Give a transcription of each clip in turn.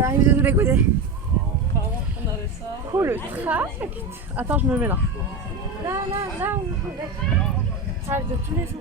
Elle arrive de tous les côtés. On avait ça. Oh le tract. Attends, je me mets là. Là, on pouvait. Ça arrive de tous les jours.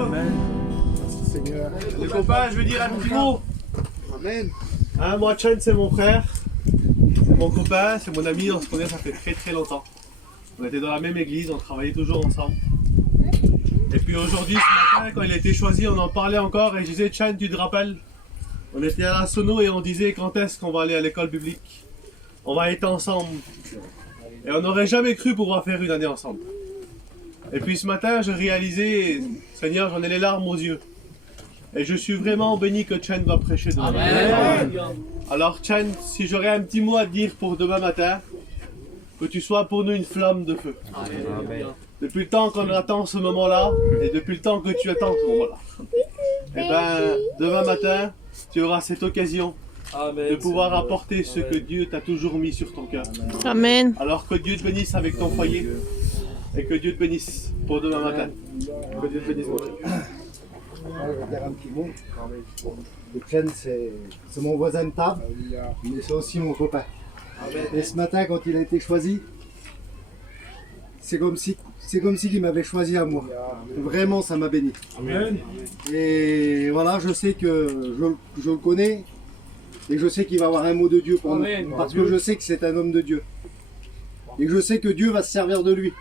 Amen. Les copains, je veux dire un petit mot. Amen. Hein, moi, Chen, c'est mon frère, c'est mon copain, c'est mon ami, on se connaît, ça fait très longtemps. On était dans la même église, on travaillait toujours ensemble. Et puis aujourd'hui, ce matin, quand il a été choisi, on en parlait encore et je disais, Chen, tu te rappelles? On était à la sono et on disait, quand est-ce qu'on va aller à l'école biblique? On va être ensemble. Et on n'aurait jamais cru pouvoir faire une année ensemble. Et puis ce matin, je réalisais, Seigneur, j'en ai les larmes aux yeux. Et je suis vraiment béni que Chen va prêcher demain. Amen. Alors Chen, si j'aurais un petit mot à te dire pour demain matin, que tu sois pour nous une flamme de feu. Amen. Depuis le temps qu'on attend ce moment-là, et depuis le temps que tu attends ce moment-là. Et ben, demain matin, tu auras cette occasion de pouvoir apporter ce que Dieu t'a toujours mis sur ton cœur. Amen. Alors que Dieu te bénisse avec ton foyer, et que Dieu te bénisse pour demain matin. Que Dieu te bénisse mon Chen. Je vais dire un petit mot. Le Chen, c'est mon voisin de table, mais c'est aussi mon copain. Et ce matin, quand il a été choisi, c'est comme si il m'avait choisi à moi. Vraiment, ça m'a béni. Et voilà, je sais que je le connais, et je sais qu'il va avoir un mot de Dieu pour nous, parce que je sais que c'est un homme de Dieu. Et je sais que Dieu va se servir de lui.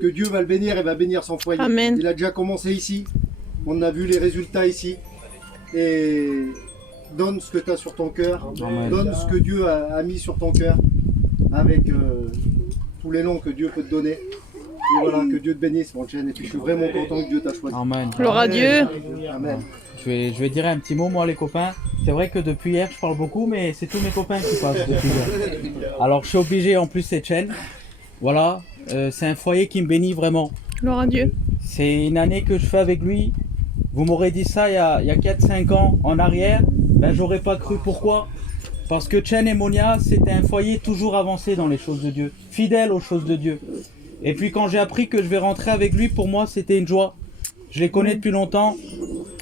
Que Dieu va le bénir et va bénir son foyer. Amen. Il a déjà commencé ici. On a vu les résultats ici. Et donne ce que tu as sur ton cœur. Donne ce que Dieu a mis sur ton cœur. Avec tous les noms que Dieu peut te donner. Et voilà, que Dieu te bénisse, mon Chen. Et puis je suis vraiment content que Dieu t'a choisi. Amen. Gloire à Dieu. Amen. Je vais dire un petit mot, moi, les copains. C'est vrai que depuis hier, je parle beaucoup, mais c'est tous mes copains qui passent depuis hier. Alors, je suis obligé, en plus, c'est Chen. Voilà, c'est un foyer qui me bénit vraiment. Gloire à Dieu. C'est une année que je fais avec lui. Vous m'aurez dit ça il y a 4-5 ans en arrière. Ben, j'aurais pas cru. Pourquoi? Parce que Chen et Monia, c'était un foyer toujours avancé dans les choses de Dieu. Fidèle aux choses de Dieu. Et puis quand j'ai appris que je vais rentrer avec lui, pour moi, c'était une joie. Je les connais depuis longtemps.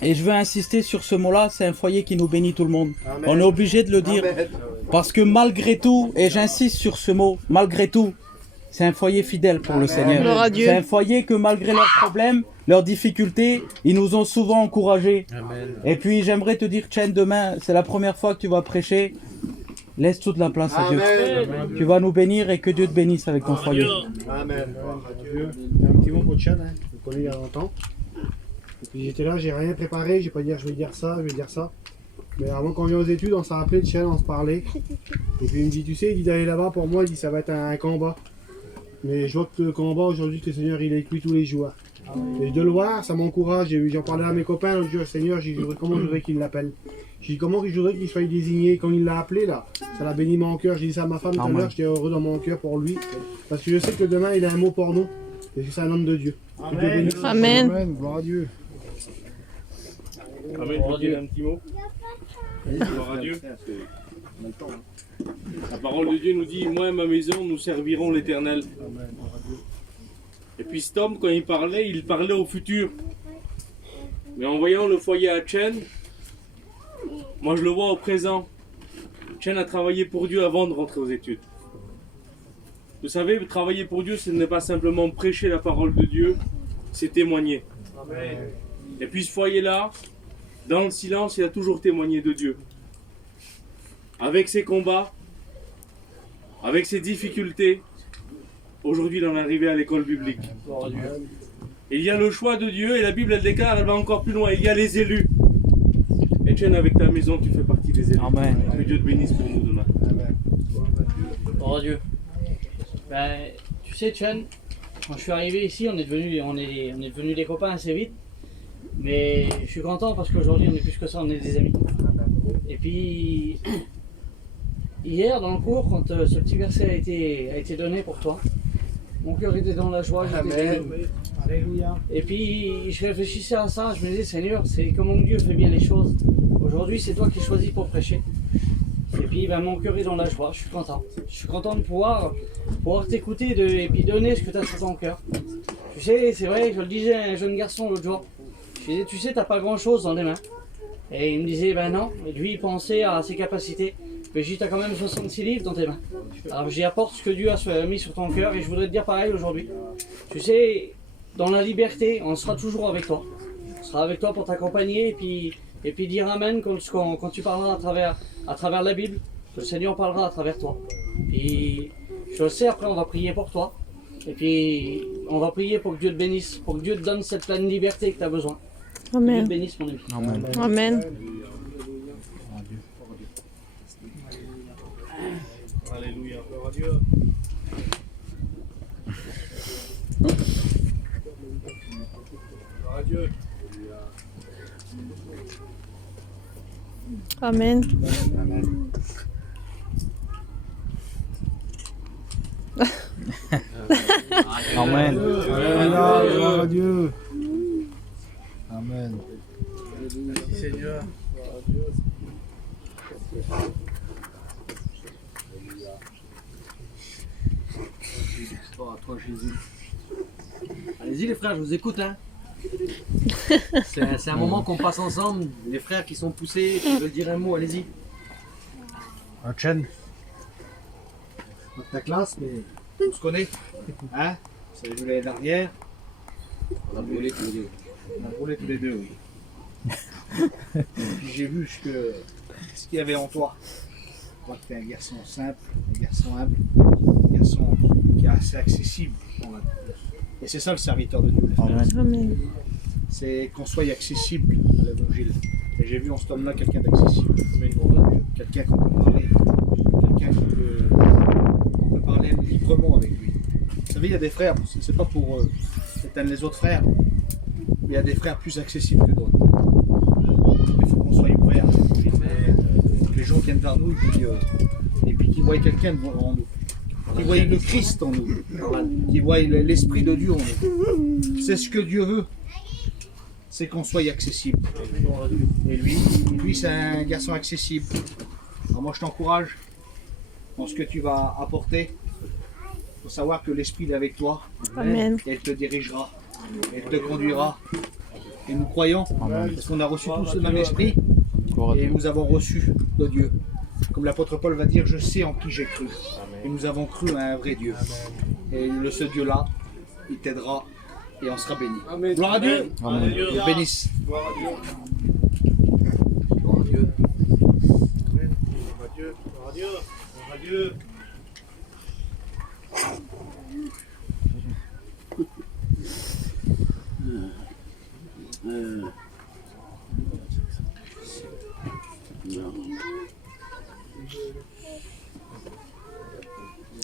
Et je veux insister sur ce mot-là, c'est un foyer qui nous bénit tout le monde. Amen. On est obligé de le dire. Amen. Parce que malgré tout, et j'insiste sur ce mot, malgré tout, c'est un foyer fidèle pour le Seigneur. Gloire à Dieu. C'est un foyer que malgré leurs problèmes, leurs difficultés, ils nous ont souvent encouragés. Et puis j'aimerais te dire, Chen, demain, c'est la première fois que tu vas prêcher. Laisse toute la place à Dieu. Amen. Tu vas nous bénir et que Dieu te bénisse avec ton foyer. Amen. Dieu. Un petit mot pour Chen, hein. Je le connais il y a longtemps. Et puis j'étais là, j'ai rien préparé, j'ai pas dit je vais dire ça, je vais dire ça. Mais avant qu'on vienne aux études, on s'est rappelé de Chen, on se parlait. Et puis il me dit, tu sais, il dit d'aller là-bas, pour moi, il dit ça va être un combat. Mais je vois que le combat aujourd'hui, que le Seigneur il est avec lui tous les jours. Et de le voir, ça m'encourage. J'en parlais à mes copains l'autre jour, Seigneur, j'ai dit comment je voudrais qu'il l'appelle. J'ai dit comment je voudrais qu'il soit désigné. Quand il l'a appelé, là, ça l'a béni mon cœur. J'ai dit ça à ma femme tout à l'heure, j'étais heureux dans mon cœur pour lui. Parce que je sais que demain, il a un mot pour nous. Et que c'est un homme de Dieu. Que Dieu bénisse. Amen. Gloire à Dieu. Amen. Je veux dire un petit mot. Gloire à Dieu. La parole de Dieu nous dit, moi et ma maison, nous servirons l'Éternel. Et puis cet homme, quand il parlait au futur. Mais en voyant le foyer à Chen, moi je le vois au présent. Chen a travaillé pour Dieu avant de rentrer aux études. Vous savez, travailler pour Dieu, ce n'est pas simplement prêcher la parole de Dieu, c'est témoigner. Amen. Et puis ce foyer-là, dans le silence, il a toujours témoigné de Dieu. Avec ses combats, avec ses difficultés, aujourd'hui il en est arrivé à l'école biblique. Il y a le choix de Dieu et la Bible elle déclare, elle va encore plus loin, il y a les élus. Et Chen, avec ta maison, tu fais partie des élus. Amen. Que Dieu te bénisse pour nous demain. Oh Dieu. Ben, tu sais, Chen, quand je suis arrivé ici, on est devenus des copains assez vite. Mais je suis content parce qu'aujourd'hui, on est plus que ça, on est des amis. Et puis, hier, dans le cours, quand ce petit verset a été donné pour toi, mon cœur était dans la joie. Alléluia. Et puis, je réfléchissais à ça, je me disais, Seigneur, c'est comment Dieu fait bien les choses. Aujourd'hui, c'est toi qui choisis pour prêcher. Et puis, ben, mon cœur est dans la joie, je suis content. Je suis content de pouvoir t'écouter et puis donner ce que tu as sur ton cœur. Tu sais, c'est vrai, je le disais à un jeune garçon l'autre jour. Je disais, tu sais, t'as pas grand chose dans les mains. Et il me disait, ben non. Et lui, il pensait à ses capacités. Mais j'ai dit, t'as quand même 66 livres dans tes mains. Alors j'y apporte ce que Dieu a mis sur ton cœur et je voudrais te dire pareil aujourd'hui. Tu sais, dans la liberté, on sera toujours avec toi. On sera avec toi pour t'accompagner et puis dire Amen quand tu parleras à travers la Bible. Le Seigneur parlera à travers toi. Et je le sais, après on va prier pour toi. Et puis on va prier pour que Dieu te bénisse, pour que Dieu te donne cette pleine liberté que tu as besoin. Que Dieu te Amen. bénisse mon ami. Amen. Amen. Alléluia. Gloire à Dieu. Gloire à Dieu. Amen. Amen. Gloire à Dieu. Amen. Merci Seigneur. Gloire à toi, Jésus. Allez-y les frères, je vous écoute. Hein. C'est un moment qu'on passe ensemble. Les frères qui sont poussés, qui veulent dire un mot, allez-y. Chen. Pas de ta classe, mais on se connaît. Hein? Vous savez, l'année dernière. On a brûlé tous les deux. On a brûlé tous les deux, oui. Et puis j'ai vu ce qu'il y avait en toi. Toi, tu es un garçon simple, un garçon humble, un garçon qui est assez accessible. Et c'est ça le serviteur de Dieu, les frères. Amen. C'est qu'on soit accessible à l'évangile. Et j'ai vu en cet homme-là quelqu'un d'accessible. Quelqu'un qu'on peut parler. Quelqu'un qu'on peut parler librement avec lui. Vous savez, il y a des frères, c'est pas pour éteindre les autres frères, mais il y a des frères plus accessibles que d'autres. Il faut qu'on soit ouvert. Que les gens viennent vers nous et puis qu'ils voient quelqu'un en nous. Qu'ils voient le Christ en nous. Qu'ils voient l'Esprit de Dieu en nous. C'est ce que Dieu veut. C'est qu'on soit accessible. Et lui c'est un garçon accessible. Alors moi je t'encourage dans ce que tu vas apporter. Il faut savoir que l'Esprit est avec toi. Amen. Et il te dirigera. Et il te conduira. Et nous croyons, parce qu'on a reçu tous le même esprit, et nous avons reçu de Dieu. Comme l'apôtre Paul va dire, je sais en qui j'ai cru. Et nous avons cru à un vrai Dieu. Et ce Dieu-là, il t'aidera et on sera béni. Amen. Gloire à Dieu. Amen. Dieu bénisse. Gloire à Dieu. Gloire à Dieu. Amen. Gloire à Dieu. Gloire à Dieu. Gloire à Dieu.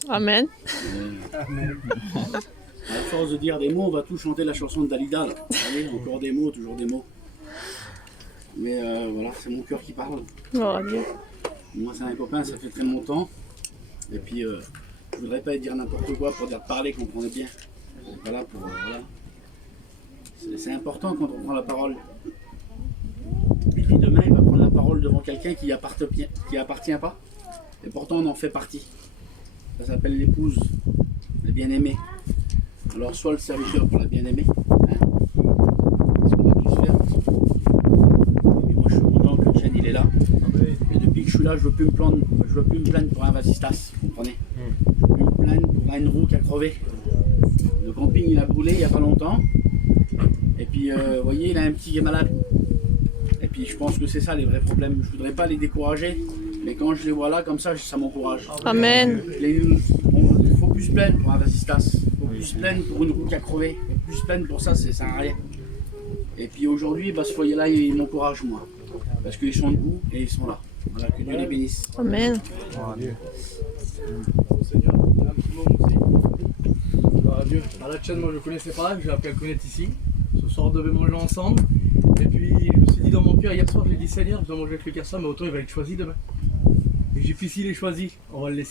Amen. force de dire des mots, on va tous chanter la chanson de Dalida. Là. Allez, encore des mots, toujours des mots. Mais voilà, c'est mon cœur qui parle. Gloire à Dieu. Moi, c'est un copain, ça fait très longtemps. Et puis, je voudrais pas dire n'importe quoi pour dire parler, comprenez bien. Voilà, pour, voilà. C'est important quand on prend la parole. Et puis demain, il va prendre la parole devant quelqu'un qui appartient pas. Et pourtant, on en fait partie. Ça s'appelle l'épouse, la bien-aimée. Alors, soit le serviteur pour la bien-aimée. Hein, ce qu'on va tous faire. Et moi, je suis content que Chen, il est là. Et depuis que je suis là, je veux plus me plaindre pour un vasistas, vous comprenez? Je veux plus me plaindre pour une roue qui a crevé. Le camping, il a brûlé il n'y a pas longtemps. Et puis, vous voyez, il a un petit qui est malade. Et puis, je pense que c'est ça les vrais problèmes. Je voudrais pas les décourager, mais quand je les vois là, comme ça m'encourage. Amen. Il faut plus se plaindre pour un vasistas. Il faut plus se plaindre pour une roue qui a crevé. Il faut plus se plaindre pour ça, ça sert à rien. Et puis aujourd'hui, bah, ce foyer-là, il m'encourage, moi. Parce qu'ils sont debout et ils sont là. Voilà, que Dieu les bénisse. Amen. Seigneur, un petit mot aussi. Gloire à Dieu. À la chaîne, moi je ne connaissais pas, j'ai appris à le connaître ici. Ce soir, on devait manger ensemble. Et puis, je me suis dit dans mon cœur, hier soir, j'ai dit Seigneur, je dois manger avec le garçon, mais autant il va être choisi demain. Et j'ai puis s'il est choisi, on va le laisser.